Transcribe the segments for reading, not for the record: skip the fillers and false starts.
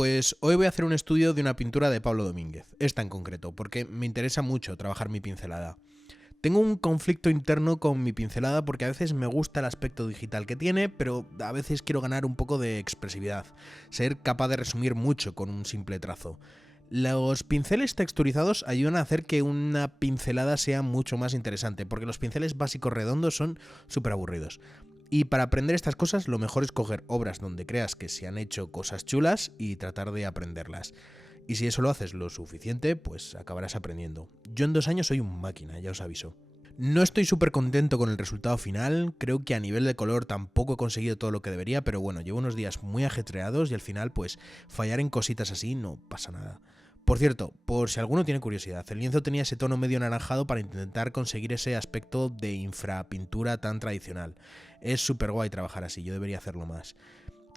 Pues hoy voy a hacer un estudio de una pintura de Pablo Dominguez, esta en concreto, porque me interesa mucho trabajar mi pincelada. Tengo un conflicto interno con mi pincelada porque a veces me gusta el aspecto digital que tiene, pero a veces quiero ganar un poco de expresividad, ser capaz de resumir mucho con un simple trazo. Los pinceles texturizados ayudan a hacer que una pincelada sea mucho más interesante, porque los pinceles básicos redondos son súper aburridos. Y para aprender estas cosas lo mejor es coger obras donde creas que se han hecho cosas chulas y tratar de aprenderlas. Y si eso lo haces lo suficiente, pues acabarás aprendiendo. Yo en 2 años soy un máquina, ya os aviso. No estoy súper contento con el resultado final, creo que a nivel de color tampoco he conseguido todo lo que debería, pero bueno, llevo unos días muy ajetreados y al final pues fallar en cositas así no pasa nada. Por cierto, por si alguno tiene curiosidad, el lienzo tenía ese tono medio anaranjado para intentar conseguir ese aspecto de infrapintura tan tradicional. Es súper guay trabajar así, yo debería hacerlo más.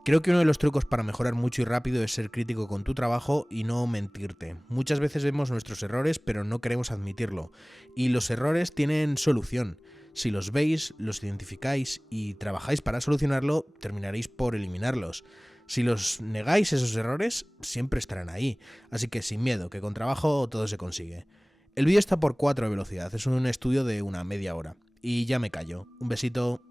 Creo que uno de los trucos para mejorar mucho y rápido es ser crítico con tu trabajo y no mentirte. Muchas veces vemos nuestros errores pero no queremos admitirlo. Y los errores tienen solución. Si los veis, los identificáis y trabajáis para solucionarlo, terminaréis por eliminarlos. Si los negáis esos errores, siempre estarán ahí. Así que sin miedo, que con trabajo todo se consigue. El vídeo está por 4 de velocidad, es un estudio de una media hora. Y ya me callo. Un besito.